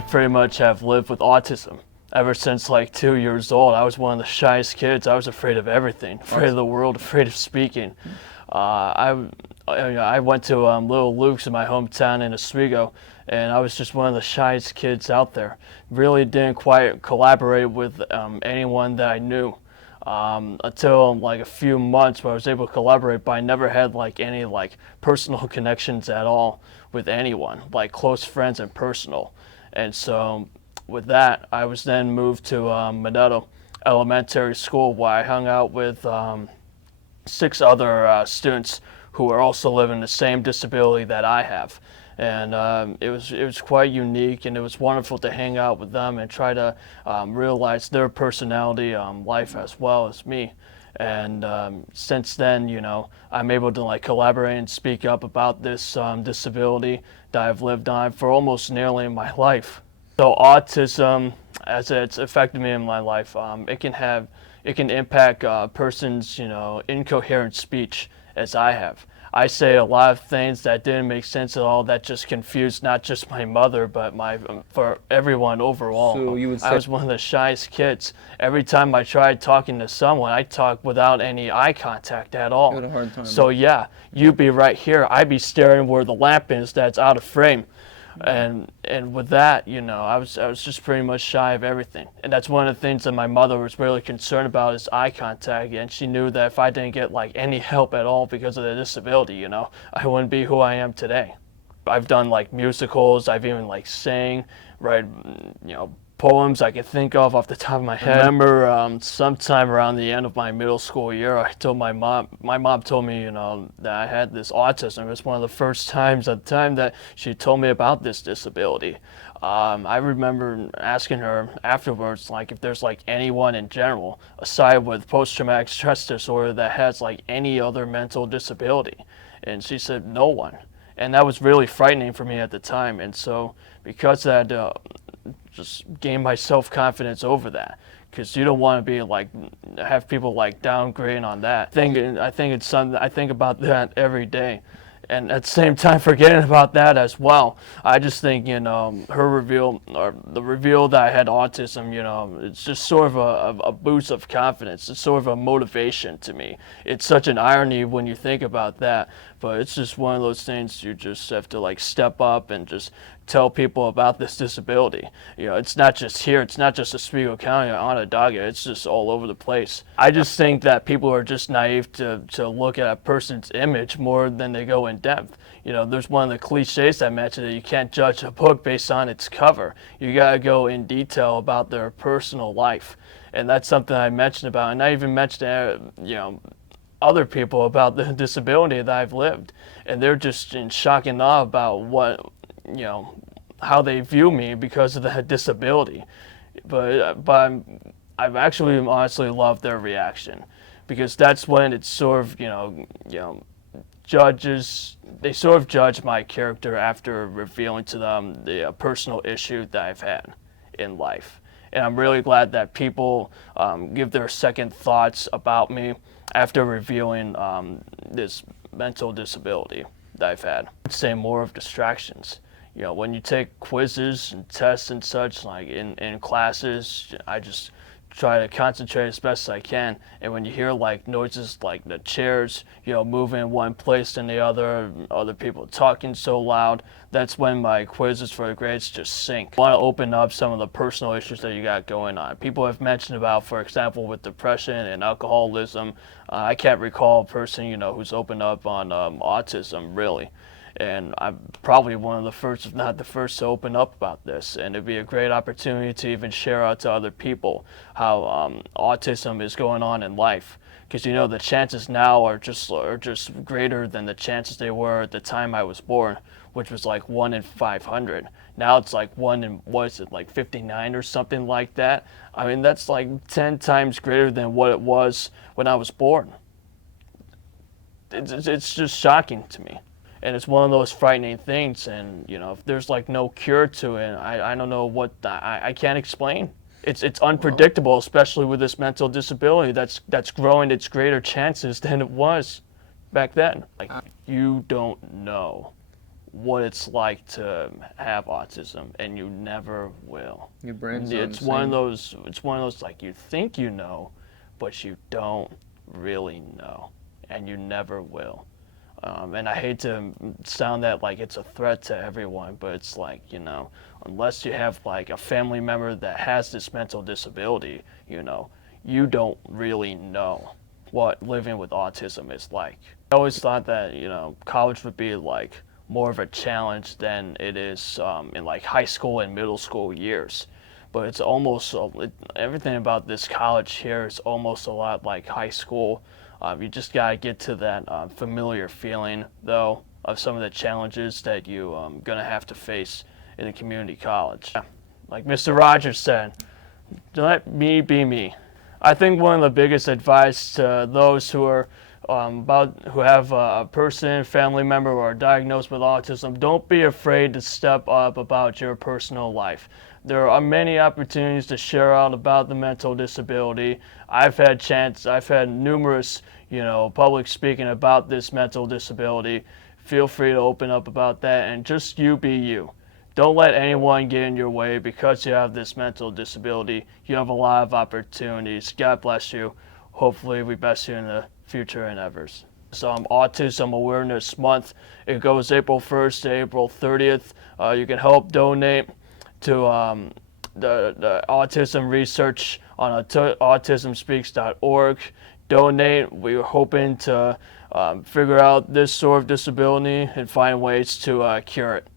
I pretty much have lived with autism. Ever since like 2 years old, I was one of the shyest kids. I was afraid of everything, afraid of the world, afraid of speaking. I went to Little Luke's in my hometown in Oswego, and I was just one of the shyest kids out there. Really didn't quite collaborate with anyone that I knew until like a few months where I was able to collaborate, but I never had like any like personal connections at all with anyone, like close friends and personal. And so with that, I was then moved to Monetto Elementary School, where I hung out with 6 other students who are also living the same disability that I have. And it was quite unique, and it was wonderful to hang out with them and try to realize their personality, life as well as me. And since then, you know, I'm able to like collaborate and speak up about this disability that I've lived on for almost nearly my life. So autism, as it's affected me in my life, it can impact a person's, you know, incoherent speech, as I have. I say a lot of things that didn't make sense at all, that just confused not just my mother, but for everyone overall. So you would say I was one of the shyest kids. Every time I tried talking to someone, I talked without any eye contact at all. you had a hard time. So yeah, you'd be right here, I'd be staring where the lamp is that's out of frame. And with that, you know, I was just pretty much shy of everything. And that's one of the things that my mother was really concerned about, is eye contact. And she knew that if I didn't get like any help at all because of the disability, you know, I wouldn't be who I am today. I've done like musicals, I've even like sang, read, you know, poems I can think of off the top of my head. I remember sometime around the end of my middle school year, I told my mom told me, you know, that I had this autism. It was one of the first times at the time that she told me about this disability. I remember asking her afterwards, like, if there's like anyone in general, aside with post-traumatic stress disorder, that has like any other mental disability. And she said, no one. And that was really frightening for me at the time. And so because that just gain my self-confidence over that, because you don't want to be like have people like downgrading on that. I think it's something I think about that every day, and at the same time forgetting about that as well. I just think, you know, her reveal, or the reveal that I had autism, you know, it's just sort of a boost of confidence. It's sort of a motivation to me. It's such an irony when you think about that, but it's just one of those things you just have to like step up and just tell people about this disability. You know, it's not just here, it's not just Oswego County or Onondaga, it's just all over the place. I just think that people are just naive to look at a person's image more than they go in depth. You know, there's one of the cliches I mentioned, that you can't judge a book based on its cover. You gotta go in detail about their personal life. And that's something I mentioned about, and I even mentioned, you know, other people about the disability that I've lived. And they're just in shock and awe about what, you know, how they view me because of the disability. But I've actually honestly loved their reaction, because that's when it's sort of, you know, they sort of judge my character after revealing to them the personal issue that I've had in life. And I'm really glad that people give their second thoughts about me after revealing this mental disability that I've had. I'd say more of distractions. You know, when you take quizzes and tests and such, like in classes, I just try to concentrate as best as I can. And when you hear like noises like the chairs, you know, moving one place and the other people talking so loud, that's when my quizzes for the grades just sink. I want to open up some of the personal issues that you got going on. People have mentioned about, for example, with depression and alcoholism. I can't recall a person, you know, who's opened up on autism, really. And I'm probably one of the first, if not the first, to open up about this. And it'd be a great opportunity to even share out to other people how autism is going on in life. Because, you know, the chances now are just greater than the chances they were at the time I was born, which was like 1 in 500. Now it's like 1 in, what is it, like 59 or something like that? I mean, that's like 10 times greater than what it was when I was born. It's just shocking to me. And it's one of those frightening things, and you know, if there's like no cure to it, I don't know what, I can't explain. It's unpredictable, especially with this mental disability that's growing its greater chances than it was back then. Like, you don't know what it's like to have autism, and you never will. Your brain's It's one of those. It's one of those like you think you know, but you don't really know, and you never will. And I hate to sound that like it's a threat to everyone, but it's like, unless you have like a family member that has this mental disability, you don't really know what living with autism is like. I always thought that, college would be like more of a challenge than it is in like high school and middle school years. But it's almost, everything about this college here is almost a lot like high school. You just got to get to that familiar feeling, though, of some of the challenges that you're going to have to face in a community college. Like Mr. Rogers said, let me be me. I think one of the biggest advice to those who are who have a person, family member, or are diagnosed with autism, don't be afraid to step up about your personal life. There are many opportunities to share out about the mental disability. I've had numerous, public speaking about this mental disability. Feel free to open up about that, and just you be you. Don't let anyone get in your way because you have this mental disability. You have a lot of opportunities. God bless you. Hopefully we bless you in the future endeavors. So Autism Awareness Month. It goes April 1st to April 30th. You can help donate to the autism research on autismspeaks.org. Donate. We're hoping to figure out this sort of disability and find ways to cure it.